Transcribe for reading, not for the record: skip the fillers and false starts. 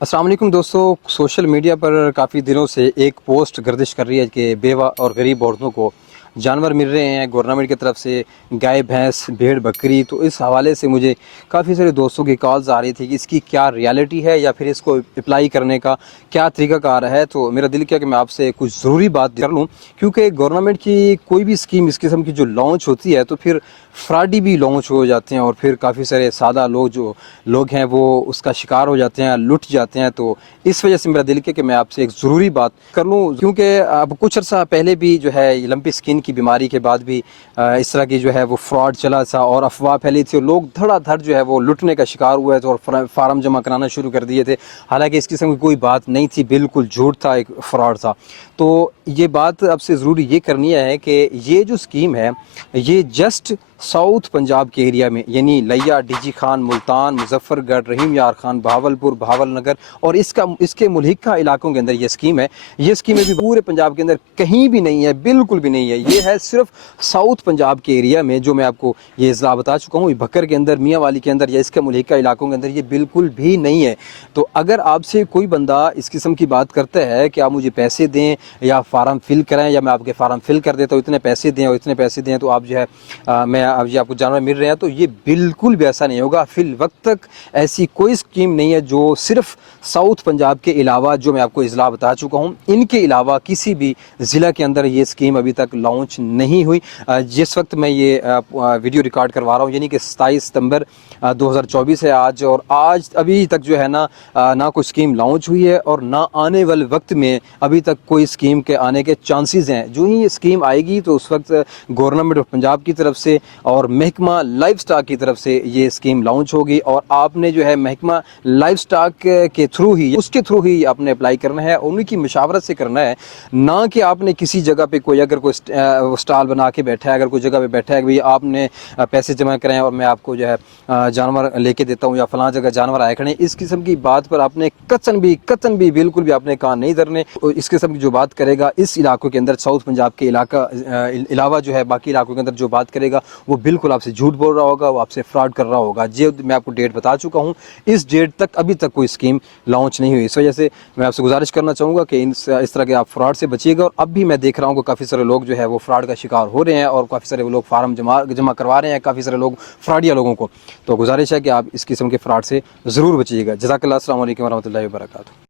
अस्सलाम वालेकुम दोस्तों। सोशल मीडिया पर काफ़ी दिनों से एक पोस्ट गर्दिश कर रही है कि बेवा और गरीब औरतों को जानवर मिल रहे हैं गवर्नमेंट की तरफ से, गाय भैंस भेड़ बकरी। तो इस हवाले से मुझे काफ़ी सारे दोस्तों की कॉल्स आ रही थी कि इसकी क्या रियलिटी है या फिर इसको अप्लाई करने का क्या तरीक़ाकार है। तो मेरा दिल किया कि मैं आपसे कुछ ज़रूरी बात कर लूँ, क्योंकि गवर्नमेंट की कोई भी स्कीम इस किस्म की जो लॉन्च होती है तो फिर फ्रॉडी भी लॉन्च हो जाते हैं और फिर काफ़ी सारे सादा लोग हैं वो उसका शिकार हो जाते हैं, लुट जाते हैं। तो इस वजह से मेरा दिल किया कि मैं आपसे एक ज़रूरी बात कर लूँ, क्योंकि अब कुछ अर्सा पहले भी जो है लंपी स्किन की बीमारी के बाद भी इस तरह की जो है वो फ्रॉड चला था और अफवाह फैली थी और लोग धड़ाधड़ जो है वो लुटने का शिकार हुए थे और फार्म जमा कराना शुरू कर दिए थे। हालांकि इस किस्म की कोई बात नहीं थी, बिल्कुल झूठ था, एक फ्रॉड था। तो ये बात आपसे ज़रूरी ये करनी है कि ये जो स्कीम है ये जस्ट साउथ पंजाब के एरिया में, यानी लिया, डीजी खान, मुल्तान, मुजफ्फरगढ़, रहीम यार खान, भावलपुर, भावल नगर और इसके मुल्हिका इलाकों के अंदर ये स्कीम है। ये स्कीम भी पूरे पंजाब के अंदर कहीं भी नहीं है, बिल्कुल भी नहीं है। ये है सिर्फ साउथ पंजाब के एरिया में, जो मैं आपको ये इज़ला बता चुका हूँ। बकर के अंदर, मियाँ वाली के अंदर या इसके मुल्हिका इलाकों के अंदर ये बिल्कुल भी नहीं है। तो अगर आपसे कोई बंदा इस किस्म की बात करता है कि आप मुझे पैसे दें या फार्म फिल कराएं या मैं आपके फार्म फिल कर देता हूँ, इतने पैसे दें और इतने पैसे दें तो आप जो है मैं अब ये आपको जानवर मिल रहे हैं, तो ये बिल्कुल भी ऐसा नहीं होगा। फिल वक्त तक ऐसी कोई स्कीम नहीं है जो सिर्फ साउथ पंजाब के अलावा, जो मैं आपको इज़ला बता चुका हूँ, इनके अलावा किसी भी ज़िला के अंदर ये स्कीम अभी तक लॉन्च नहीं हुई। जिस वक्त मैं ये वीडियो रिकॉर्ड करवा रहा हूँ, यानी कि 27 सितंबर 2024 है आज, और आज अभी तक जो है ना कोई स्कीम लॉन्च हुई है और ना आने वाले वक्त में अभी तक कोई स्कीम के आने के चांसेस हैं। जो ही ये स्कीम आएगी तो उस वक्त गवर्नमेंट ऑफ पंजाब की तरफ से और महकमा लाइफ स्टॉक की तरफ से ये स्कीम लॉन्च होगी और आपने जो है महकमा लाइफ स्टॉक के थ्रू ही, उसके थ्रू ही आपने अप्लाई करना है, उन्हीं की मशावरत से करना है। ना कि आपने किसी जगह पे कोई अगर कोई स्टॉल बना के बैठा है, अगर कोई जगह पे बैठा है कि भाई आपने पैसे जमा कराएं और मैं आपको जो है जानवर लेके देता हूँ या फलां जगह जानवर आए खड़े, इस किस्म की बात पर आपने कतन भी बिल्कुल भी आपने कान नहीं धरने। इस किस्म की जो बात करेगा इस इलाकों के अंदर, साउथ पंजाब के अलावा जो है बाकी इलाकों के अंदर जो बात करेगा वो बिल्कुल आपसे झूठ बोल रहा होगा, वो आपसे फ्रॉड कर रहा होगा। जो मैं आपको डेट बता चुका हूँ, इस डेट तक अभी तक कोई स्कीम लॉन्च नहीं हुई। इस वजह से मैं आपसे गुजारिश करना चाहूँगा कि इस तरह के आप फ्रॉड से बचिएगा। और अब भी मैं देख रहा हूँ कि काफ़ी सारे लोग जो है वो फ्रॉड का शिकार हो रहे हैं और काफ़ी सारे लोग फार्म जमा करवा रहे हैं, काफ़ी सारे लोग फ्रॉडिया लोगों को। तो गुजारिश है कि आप इस किस्म के फ्रॉड से ज़रूर बचिएगा। जज़ाकल्लाह, अस्सलाम वालेकुम वरहमतुल्लाहि वबरकातुहू।